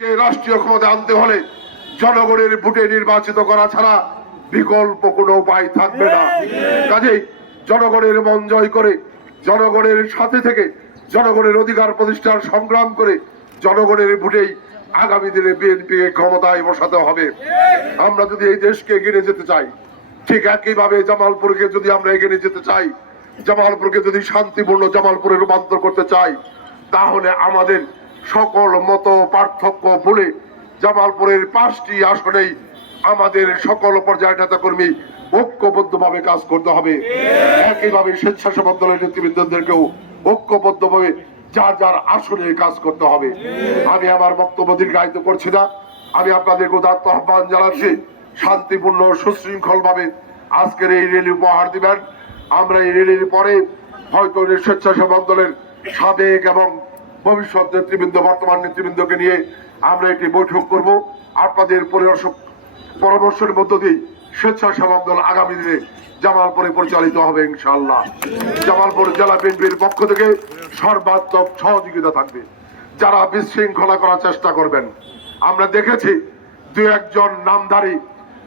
রাষ্ট্রীয় ক্ষমতা আনতে হলে জনগণের ভোটে নির্বাচিত করা ছাড়া বিকল্প কোনো উপায় থাকবে না। কাজেই জনগণের মন জয় করে, জনগণের সাথে থেকে জনগণের অধিকার প্রতিষ্ঠার সংগ্রাম করে জনগণের ভোটেই আগামী দিনে বিএনপি ক্ষমতায় বসাতে হবে। আমরা যদি এই দেশকে এগিয়ে যেতে চাই, ঠিক একইভাবে জামালপুরকে যদি আমরা এগিয়ে যেতে চাই, জামালপুরকে যদি শান্তিপূর্ণ জামালপুরে রূপান্তর করতে চাই, তাহলে আমাদের সকল মত পার্থক্য ভুলে জামালপুরের পাঁচটি আসনেই আমাদের সকল পর্যায়ের নেতা কর্মী ঐক্যবদ্ধভাবে কাজ করতে হবে। একইভাবে স্বেচ্ছাসেবক দলের নেতৃবৃন্দদেরকেও ঐক্যবদ্ধভাবে যার যার আসনে কাজ করতে হবে। আমি আমার বক্তব্য দীর্ঘায়িত করছি না। আমি আপনাদের উদাত্ত আহ্বান জানাচ্ছি, শান্তিপূর্ণ সুশৃঙ্খল ভাবে আজকের এই রেলি উপহার দিবেন। আমরা এই রেলির পরে হয়তো স্বেচ্ছাসেবক দলের সাবেক এবং ভবিষ্যৎ নেতৃবৃন্দ, বর্তমান নেতৃবৃন্দকে নিয়ে আমরা একটি বৈঠক করব। আপনাদের পরামর্শ- পরামর্শের মধ্য দিয়ে স্বেচ্ছাসেবক দল আগামী দিনে জামালপুরে পরিচালিত হবে ইনশাল্লাহ জামালপুর জেলা বিএনপির পক্ষ থেকে সর্বাত্মক সহযোগিতা থাকবে। যারা বিশৃঙ্খলা করার চেষ্টা করবেন। আমরা দেখেছি দু একজন নামধারী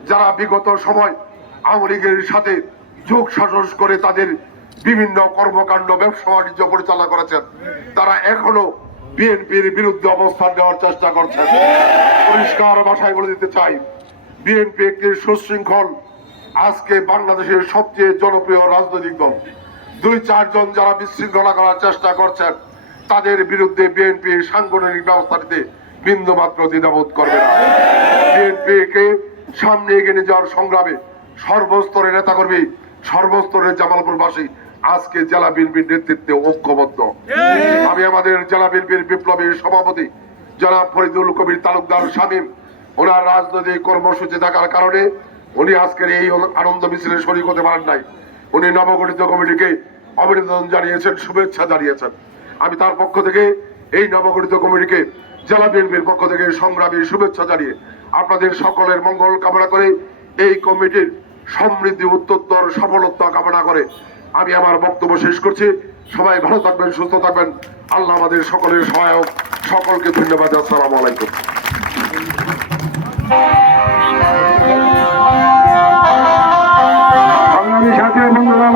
যারা বিগত সময় আওয়ামী লীগের সাথে যোগ শাসন করে তাদের বিভিন্ন কর্মকাণ্ড, ব্যবসা, বাণিজ্য পরিচালনা করেছেন। তারা এখনও বিএনপির বিরুদ্ধে অবস্থান নেওয়ার চেষ্টা করছেন। পরিষ্কার ভাষায় বলে দিতে চাই, বিএনপি একটি সুশৃঙ্খল, আজকে বাংলাদেশের সবচেয়ে জনপ্রিয় রাজনৈতিক দল। দুই, চারজন যারা বিশৃঙ্খলা করার চেষ্টা করছেন, তাদের বিরুদ্ধে বিএনপি সাংগঠনিক ব্যবস্থা নিতে বিন্দু মাত্র দ্বিধাবোধ করবে না। বিএনপি কে সামনে এগিয়ে নিয়ে যাওয়ার সংগ্রামে সর্বস্তরের নেতাকর্মী, সর্বস্তরের জামালপুরবাসী আজকে জেলা বিএনপির নেতৃত্বে ঐক্যবদ্ধ। আমি আমাদের জেলা বিএনপির বিপ্লবী সভাপতি জনাব ফরিদুল কবির তালুকদার শামীম। ওনার রাজনৈতিক কর্মসূচি থাকার কারণে উনি আজকের এই আনন্দ মিছিলে শরীর হতে পারেন নাই। উনি নবগঠিত কমিটিকে অভিনন্দন জানিয়েছেন শুভেচ্ছা জানিয়েছেন। আমি তার পক্ষ থেকে এই নবগঠিত কমিটিকে জেলা বিএনপির পক্ষ থেকে সংগ্রামী শুভেচ্ছা জানিয়ে আপনাদের সকলের মঙ্গল কামনা করে এই কমিটির সমৃদ্ধি উত্তর সফলতা কামনা করে আমি আমার বক্তব্য শেষ করছি। সবাই ভালো থাকবেন, সুস্থ থাকবেন। আল্লাহ আমাদের সকলের সহায়ক। সকলকে ধন্যবাদ, আসসালাম আলাইকুম। বাঙালি জানা বন্ধুরা